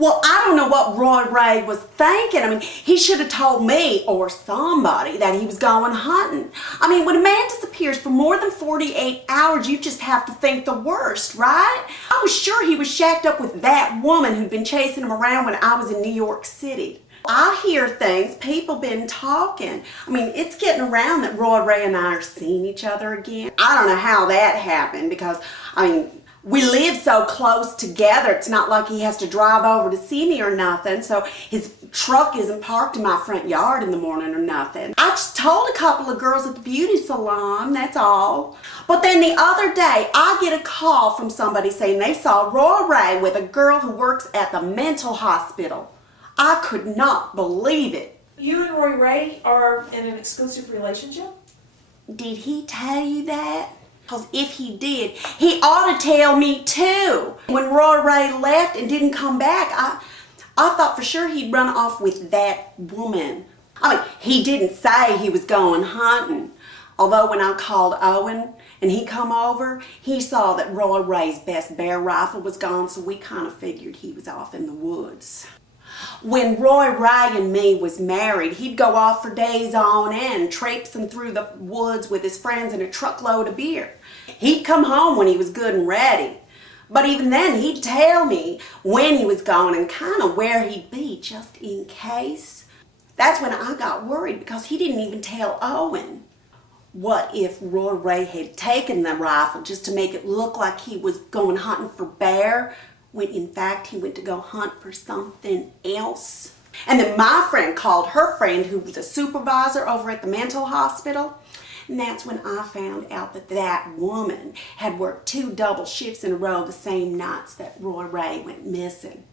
Well, I don't know what Roy Ray was thinking. I mean, he should have told me or somebody that he was going hunting. I mean, when a man disappears for more than 48 hours, you just have to think the worst, right? I was sure he was shacked up with that woman who'd been chasing him around when I was in New York City. I hear things, people been talking. I mean, it's getting around that Roy Ray and I are seeing each other again. I don't know how that happened because, I mean, we live so close together. It's not like he has to drive over to see me or nothing. So his truck isn't parked in my front yard in the morning or nothing. I just told a couple of girls at the beauty salon, that's all. But then the other day, I get a call from somebody saying they saw Roy Ray with a girl who works at the mental hospital. I could not believe it. You and Roy Ray are in an exclusive relationship? Did he tell you that? Because if he did, he ought to tell me too. When Roy Ray left and didn't come back, I thought for sure he'd run off with that woman. I mean, he didn't say he was going hunting. Although when I called Owen and he come over, he saw that Roy Ray's best bear rifle was gone, so we kind of figured he was off in the woods. When Roy Ray and me was married, he'd go off for days on end, traipsing through the woods with his friends in a truckload of beer. He'd come home when he was good and ready. But even then, he'd tell me when he was going and kind of where he'd be, just in case. That's when I got worried because he didn't even tell Owen. What if Roy Ray had taken the rifle just to make it look like he was going hunting for bear, when in fact he went to go hunt for something else? And then my friend called her friend who was a supervisor over at the mental hospital. And that's when I found out that that woman had worked 2 double shifts in a row the same nights that Roy Ray went missing.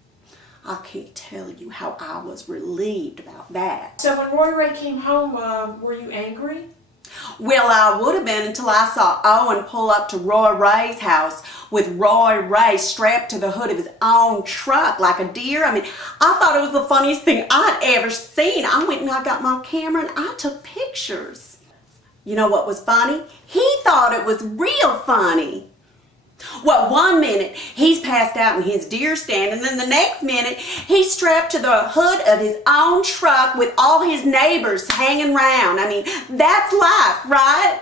I can't tell you how I was relieved about that. So when Roy Ray came home, were you angry? Well, I would have been until I saw Owen pull up to Roy Ray's house with Roy Ray strapped to the hood of his own truck like a deer. I mean, I thought it was the funniest thing I'd ever seen. I went and I got my camera and I took pictures. You know what was funny? He thought it was real funny. Well, one minute he's passed out in his deer stand, and then the next minute he's strapped to the hood of his own truck with all his neighbors hanging around. I mean, that's life, right?